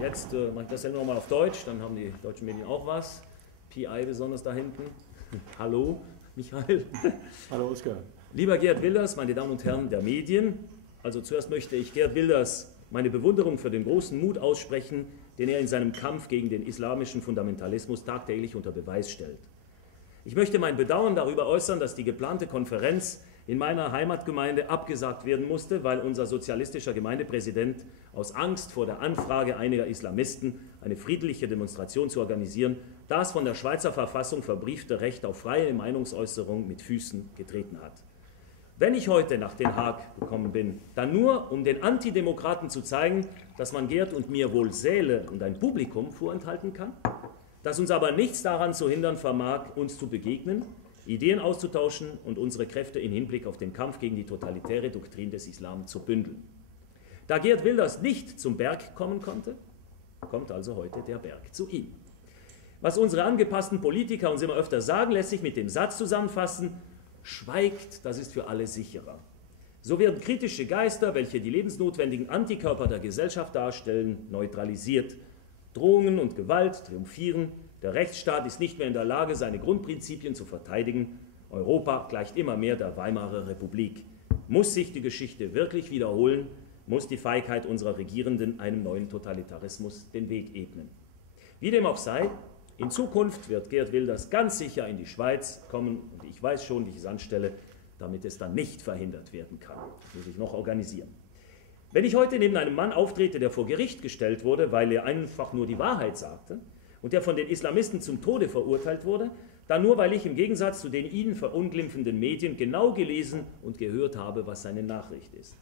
Jetzt mache ich das ja nochmal auf Deutsch, dann haben die deutschen Medien auch was. PI besonders da hinten. Hallo, Michael. Hallo, Oskar. Lieber Geert Wilders, meine Damen und Herren der Medien, also zuerst möchte ich Geert Wilders meine Bewunderung für den großen Mut aussprechen, den er in seinem Kampf gegen den islamischen Fundamentalismus tagtäglich unter Beweis stellt. Ich möchte mein Bedauern darüber äußern, dass die geplante Konferenz in meiner Heimatgemeinde abgesagt werden musste, weil unser sozialistischer Gemeindepräsident aus Angst vor der Anfrage einiger Islamisten, eine friedliche Demonstration zu organisieren, das von der Schweizer Verfassung verbriefte Recht auf freie Meinungsäußerung mit Füßen getreten hat. Wenn ich heute nach Den Haag gekommen bin, dann nur, um den Antidemokraten zu zeigen, dass man Geert und mir wohl Säle und ein Publikum vorenthalten kann, dass uns aber nichts daran zu hindern vermag, uns zu begegnen, Ideen auszutauschen und unsere Kräfte im Hinblick auf den Kampf gegen die totalitäre Doktrin des Islam zu bündeln. Da Geert Wilders nicht zum Berg kommen konnte, kommt also heute der Berg zu ihm. Was unsere angepassten Politiker uns immer öfter sagen, lässt sich mit dem Satz zusammenfassen: Schweigt, das ist für alle sicherer. So werden kritische Geister, welche die lebensnotwendigen Antikörper der Gesellschaft darstellen, neutralisiert. Drohungen und Gewalt triumphieren. Der Rechtsstaat ist nicht mehr in der Lage, seine Grundprinzipien zu verteidigen. Europa gleicht immer mehr der Weimarer Republik. Muss sich die Geschichte wirklich wiederholen, muss die Feigheit unserer Regierenden einem neuen Totalitarismus den Weg ebnen. Wie dem auch sei, in Zukunft wird Geert Wilders ganz sicher in die Schweiz kommen und ich weiß schon, wie ich es anstelle, damit es dann nicht verhindert werden kann. Das muss ich noch organisieren. Wenn ich heute neben einem Mann auftrete, der vor Gericht gestellt wurde, weil er einfach nur die Wahrheit sagte, und der von den Islamisten zum Tode verurteilt wurde, dann nur, weil ich im Gegensatz zu den ihnen verunglimpfenden Medien genau gelesen und gehört habe, was seine Nachricht ist.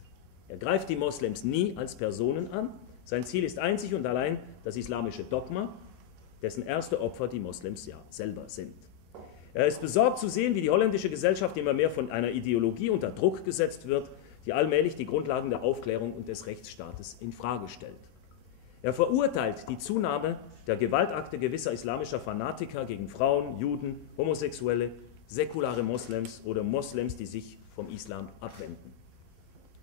Er greift die Moslems nie als Personen an. Sein Ziel ist einzig und allein das islamische Dogma, dessen erste Opfer die Moslems ja selber sind. Er ist besorgt zu sehen, wie die holländische Gesellschaft immer mehr von einer Ideologie unter Druck gesetzt wird, die allmählich die Grundlagen der Aufklärung und des Rechtsstaates infrage stellt. Er verurteilt die Zunahme der Gewaltakte gewisser islamischer Fanatiker gegen Frauen, Juden, Homosexuelle, säkulare Moslems oder Moslems, die sich vom Islam abwenden.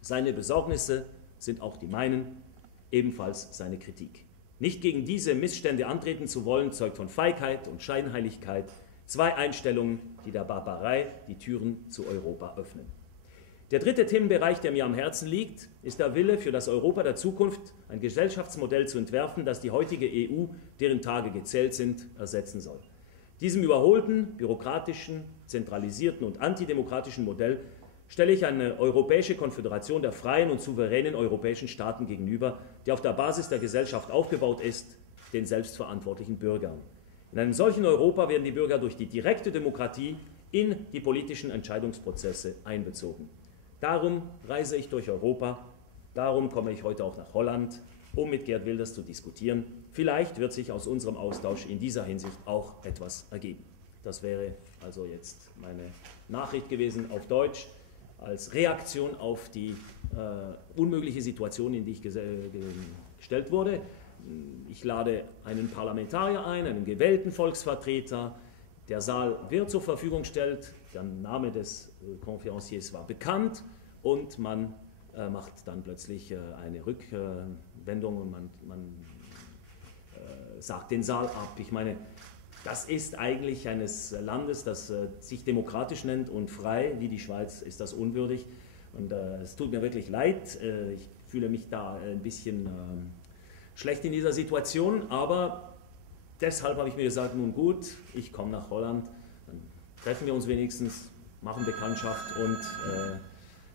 Seine Besorgnisse sind auch die meinen, ebenfalls seine Kritik. Nicht gegen diese Missstände antreten zu wollen, zeugt von Feigheit und Scheinheiligkeit, zwei Einstellungen, die der Barbarei die Türen zu Europa öffnen. Der dritte Themenbereich, der mir am Herzen liegt, ist der Wille, für das Europa der Zukunft ein Gesellschaftsmodell zu entwerfen, das die heutige EU, deren Tage gezählt sind, ersetzen soll. Diesem überholten, bürokratischen, zentralisierten und antidemokratischen Modell stelle ich eine europäische Konföderation der freien und souveränen europäischen Staaten gegenüber, die auf der Basis der Gesellschaft aufgebaut ist, den selbstverantwortlichen Bürgern. In einem solchen Europa werden die Bürger durch die direkte Demokratie in die politischen Entscheidungsprozesse einbezogen. Darum reise ich durch Europa, darum komme ich heute auch nach Holland, um mit Geert Wilders zu diskutieren. Vielleicht wird sich aus unserem Austausch in dieser Hinsicht auch etwas ergeben. Das wäre also jetzt meine Nachricht gewesen auf Deutsch, als Reaktion auf die unmögliche Situation, in die ich gestellt wurde. Ich lade einen Parlamentarier ein, einen gewählten Volksvertreter. Der Saal wird zur Verfügung gestellt, der Name des Konferenciers war bekannt und man macht dann plötzlich eine Rückwendung und man sagt den Saal ab. Ich meine, das ist eigentlich eines Landes, das sich demokratisch nennt und frei, wie die Schweiz, ist das unwürdig. Und es tut mir wirklich leid, ich fühle mich da ein bisschen schlecht in dieser Situation, aber deshalb habe ich mir gesagt, nun gut, ich komme nach Holland, dann treffen wir uns wenigstens, machen Bekanntschaft und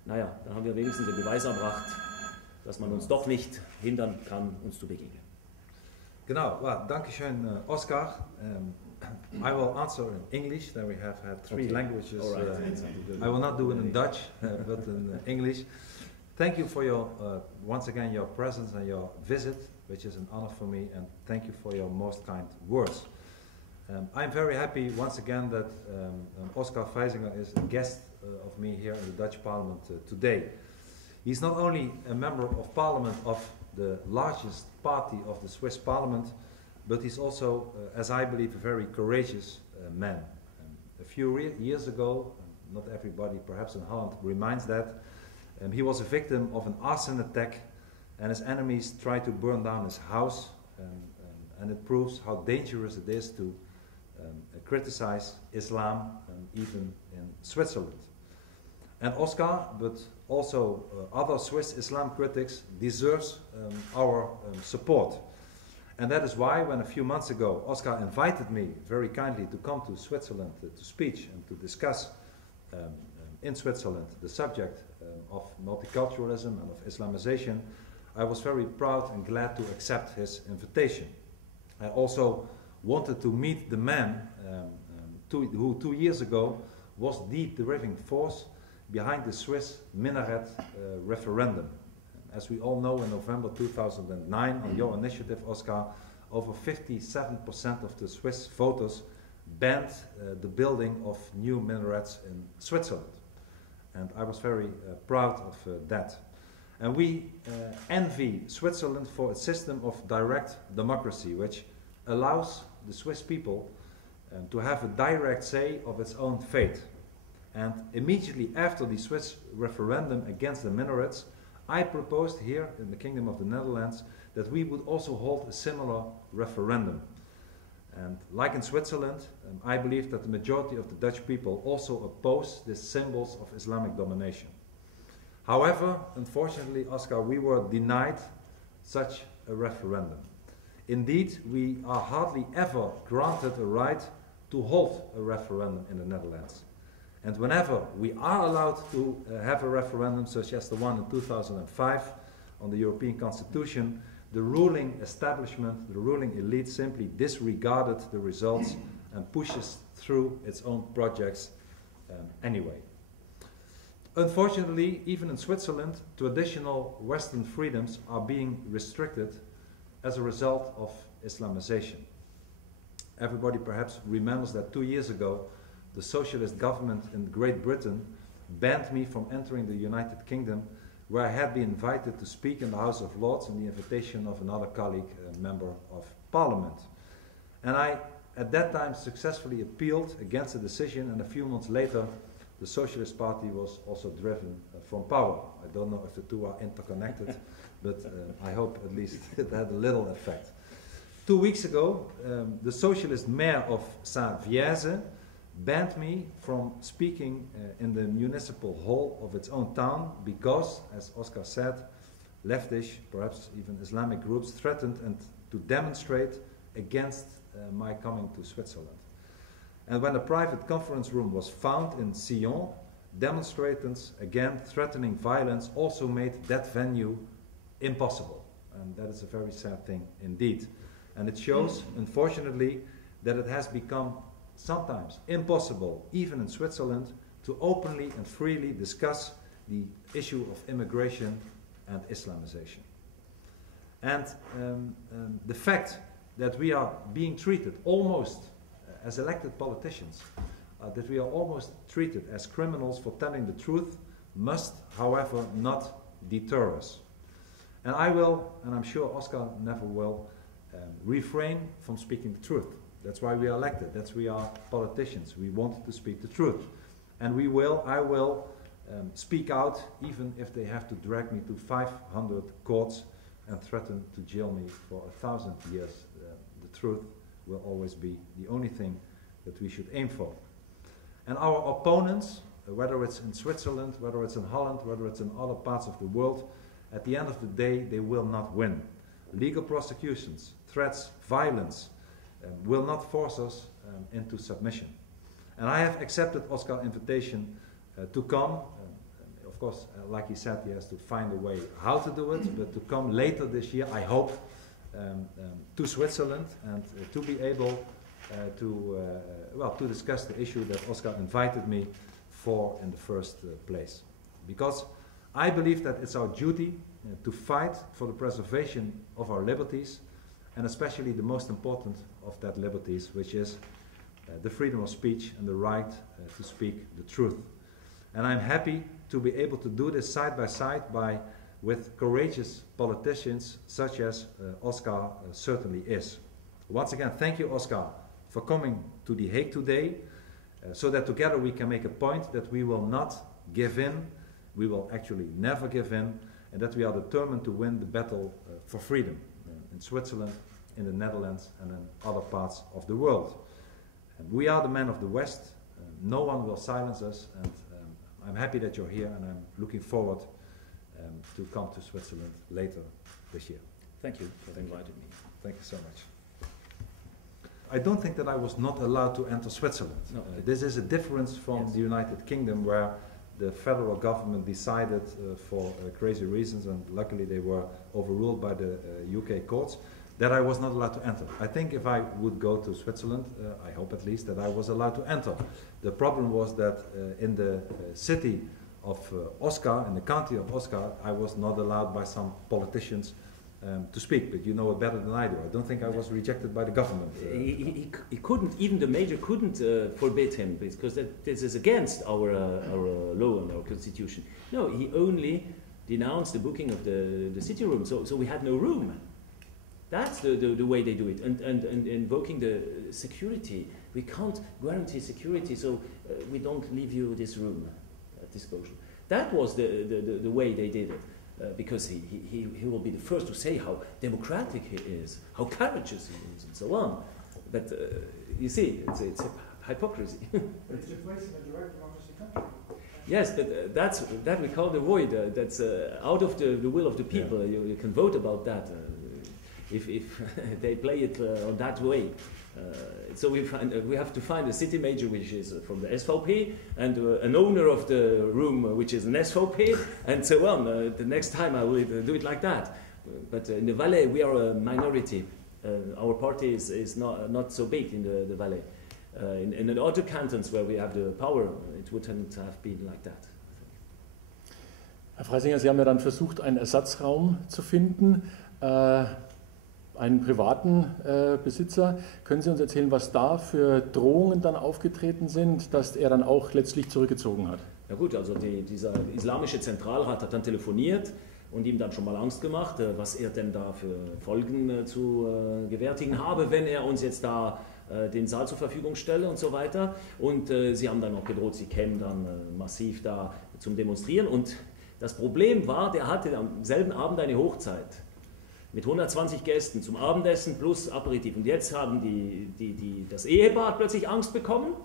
naja, dann haben wir wenigstens den Beweis erbracht, dass man uns doch nicht hindern kann, uns zu begegnen. Genau, well, danke schön, Oskar. I will answer in English, then we have had three languages. I will not do it in Dutch, but in English. Thank you for your, once again, your presence and your visit, which is an honor for me, and thank you for your most kind words. I'm very happy once again that Oskar Freysinger is a guest of me here in the Dutch Parliament today. He's not only a member of Parliament of the largest party of the Swiss Parliament, but he's also, as I believe, a very courageous man. A few years ago, not everybody perhaps in Holland reminds that, he was a victim of an arson attack and his enemies tried to burn down his house and it proves how dangerous it is to criticize Islam, even in Switzerland. And Oskar, but also other Swiss Islam critics, deserves our support. And that is why, when a few months ago Oskar invited me very kindly to come to Switzerland to speak and to discuss in Switzerland the subject of multiculturalism and of Islamization, I was very proud and glad to accept his invitation. I also wanted to meet the man who 2 years ago was the driving force behind the Swiss minaret referendum. As we all know, in November 2009, on your initiative, Oskar, over 57% of the Swiss voters banned the building of new minarets in Switzerland. And I was very proud of that. And we envy Switzerland for its system of direct democracy, which allows the Swiss people to have a direct say of its own fate. And immediately after the Swiss referendum against the minarets, I proposed here in the Kingdom of the Netherlands that we would also hold a similar referendum. And like in Switzerland, I believe that the majority of the Dutch people also oppose these symbols of Islamic domination. However, unfortunately, Oskar, we were denied such a referendum. Indeed, we are hardly ever granted a right to hold a referendum in the Netherlands. And whenever we are allowed to have a referendum, such as the one in 2005 on the European Constitution, the ruling establishment, the ruling elite simply disregarded the results and pushes through its own projects anyway. Unfortunately, even in Switzerland, traditional Western freedoms are being restricted as a result of Islamization. Everybody perhaps remembers that 2 years ago, the socialist government in Great Britain banned me from entering the United Kingdom, where I had been invited to speak in the House of Lords on the invitation of another colleague, a member of Parliament. And I, at that time, successfully appealed against the decision, and a few months later, the Socialist Party was also driven from power. I don't know if the two are interconnected, but I hope at least it had a little effect. 2 weeks ago, the socialist mayor of Saint-Vièze banned me from speaking in the municipal hall of its own town because, as Oskar said, leftish, perhaps even Islamic groups threatened and to demonstrate against my coming to Switzerland. And when a private conference room was found in Sion, demonstrators, again threatening violence, also made that venue impossible. And that is a very sad thing indeed. And it shows, unfortunately, that it has become sometimes impossible, even in Switzerland, to openly and freely discuss the issue of immigration and Islamization. And the fact that we are being treated almost as elected politicians, that we are almost treated as criminals for telling the truth, must, however, not deter us. And I will, and I'm sure Oskar never will, refrain from speaking the truth. That's why we are elected. That's why we are politicians. We want to speak the truth. And I will speak out, even if they have to drag me to 500 courts and threaten to jail me for 1,000 years. The truth will always be the only thing that we should aim for. And our opponents, whether it's in Switzerland, whether it's in Holland, whether it's in other parts of the world, at the end of the day, they will not win. Legal prosecutions, threats, violence will not force us into submission. And I have accepted Oskar's invitation to come. Of course, like he said, he has to find a way how to do it, but to come later this year, I hope, to Switzerland and to be able to discuss the issue that Oskar invited me for in the first place. Because I believe that it's our duty to fight for the preservation of our liberties, and especially the most important of that liberties, which is the freedom of speech and the right to speak the truth. And I'm happy to be able to do this side by side with courageous politicians such as Oskar certainly is. Once again, thank you, Oskar, for coming to The Hague today, so that together we can make a point that we will not give in, we will actually never give in, and that we are determined to win the battle for freedom in Switzerland, in the Netherlands and in other parts of the world. And we are the men of the West. No one will silence us, and I'm happy that you're here, and I'm looking forward to come to Switzerland later this year. Thank you for inviting me. Thank you so much. I don't think that I was not allowed to enter Switzerland. No. This is a difference from the United Kingdom, where the federal government decided for crazy reasons, and luckily they were overruled by the UK courts, that I was not allowed to enter. I think if I would go to Switzerland, I hope at least, that I was allowed to enter. The problem was that in the city of Oscar, in the county of Oscar, I was not allowed by some politicians to speak, but you know it better than I do. I don't think I was rejected by the government. He couldn't, even the mayor couldn't forbid him, because this is against our law and our constitution. No, he only denounced the booking of the city room, so we had no room. That's the way they do it. And invoking the security, we can't guarantee security, so we don't leave you this room at disposal. That was the way they did it. Because he will be the first to say how democratic he is, how courageous he is, and so on. But you see, it's hypocrisy. It's a place in a direct democracy country. Yes, but that we call the void. That's out of the will of the people. Yeah. You can vote about that if they play it on that way. So we have to find a city major which is from the SVP, and an owner of the room which is an SVP, and so on. The next time I will do it like that. But in the Valais we are a minority. Our party is not so big in the Valais. In the other cantons where we have the power, it wouldn't have been like that. Herr Freysinger, Sie haben ja dann versucht, einen Ersatzraum zu finden. Einen privaten Besitzer. Können Sie uns erzählen, was da für Drohungen dann aufgetreten sind, dass er dann auch letztlich zurückgezogen hat? Ja gut, also dieser islamische Zentralrat hat dann telefoniert und ihm dann schon mal Angst gemacht, was er denn da für Folgen zu gewärtigen habe, wenn er uns jetzt da den Saal zur Verfügung stelle und so weiter. Und sie haben dann auch gedroht, sie kämen dann massiv da zum Demonstrieren. Und das Problem war, der hatte am selben Abend eine Hochzeit mit 120 Gästen zum Abendessen plus Aperitif. Und jetzt haben das Ehepaar plötzlich Angst bekommen,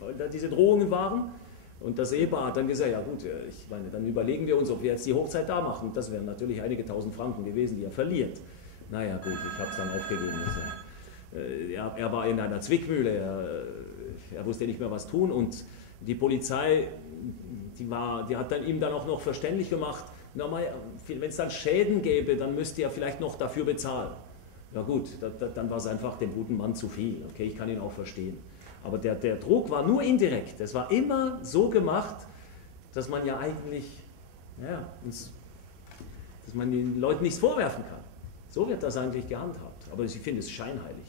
weil da diese Drohungen waren. Und das Ehepaar hat dann gesagt, ja gut, ich meine, dann überlegen wir uns, ob wir jetzt die Hochzeit da machen. Das wären natürlich einige tausend Franken gewesen, die er verliert. Naja gut, ich habe es dann aufgegeben. Er war in einer Zwickmühle, er wusste nicht mehr, was tun. Und die Polizei, die hat dann ihm dann auch noch verständlich gemacht, wenn es dann Schäden gäbe, dann müsste er vielleicht noch dafür bezahlen. Ja gut, dann war es einfach dem guten Mann zu viel. Okay, ich kann ihn auch verstehen. Aber der Druck war nur indirekt. Es war immer so gemacht, dass man ja eigentlich, ja, dass man den Leuten nichts vorwerfen kann. So wird das eigentlich gehandhabt. Aber ich finde es scheinheilig.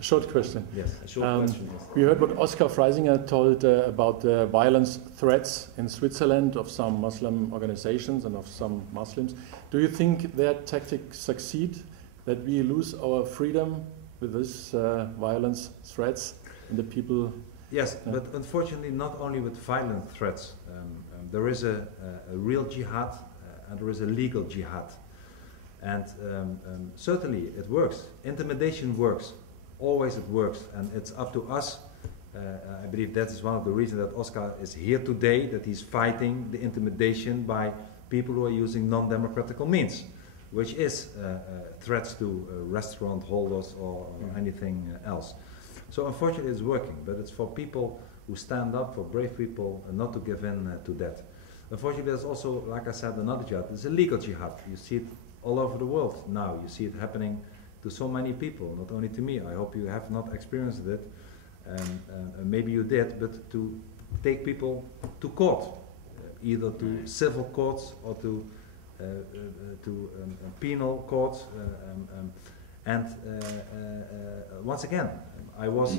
Short question. Yes, a short question, yes. We heard what Oskar Freysinger told about the violence threats in Switzerland of some Muslim organizations and of some Muslims. Do you think their tactics succeed, that we lose our freedom with this violence threats and the people? Yes, but unfortunately not only with violent threats. There is a real jihad and there is a legal jihad. And certainly it works. Intimidation works. Always it works. And it's up to us. I believe that is one of the reasons that Oskar is here today, that he's fighting the intimidation by people who are using non-democratical means, which is threats to restaurant holders or anything else. So unfortunately it's working, but it's for people who stand up, for brave people, not to give in to that. Unfortunately there's also, like I said, another jihad. It's a legal jihad. You see it all over the world now. You see it happening to so many people, not only to me. I hope you have not experienced it. Maybe you did, but to take people to court, either to civil courts or to penal courts. Once again, I was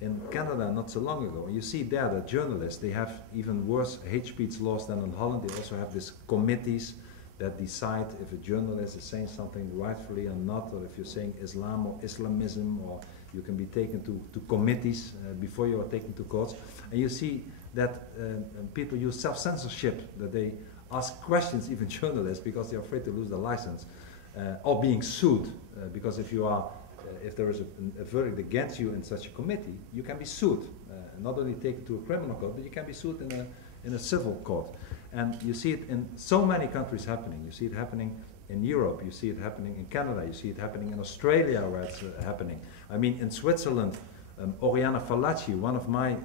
in Canada not so long ago, and you see there that journalists, they have even worse hate speech laws than in Holland. They also have these committees that decide if a journalist is saying something rightfully or not, or if you're saying Islam or Islamism, or you can be taken to committees before you are taken to courts. And you see that people use self-censorship, that they ask questions, even journalists, because they're afraid to lose their license. or being sued, because if you are, if there is a verdict against you in such a committee, you can be sued, not only taken to a criminal court, but you can be sued in a civil court. And you see it in so many countries happening. You see it happening in Europe, you see it happening in Canada, you see it happening in Australia where it's happening. I mean, in Switzerland, Oriana Fallaci, one of my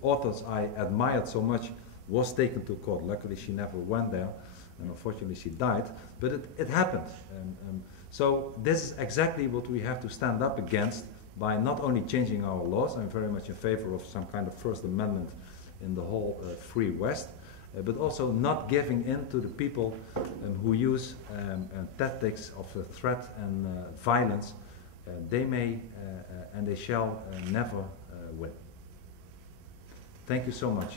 authors I admired so much, was taken to court. Luckily she never went there, and unfortunately she died, but it happened. So this is exactly what we have to stand up against by not only changing our laws. I'm very much in favor of some kind of First Amendment in the whole free West, but also not giving in to the people who use tactics of threat and violence. They may and they shall never win. Thank you so much.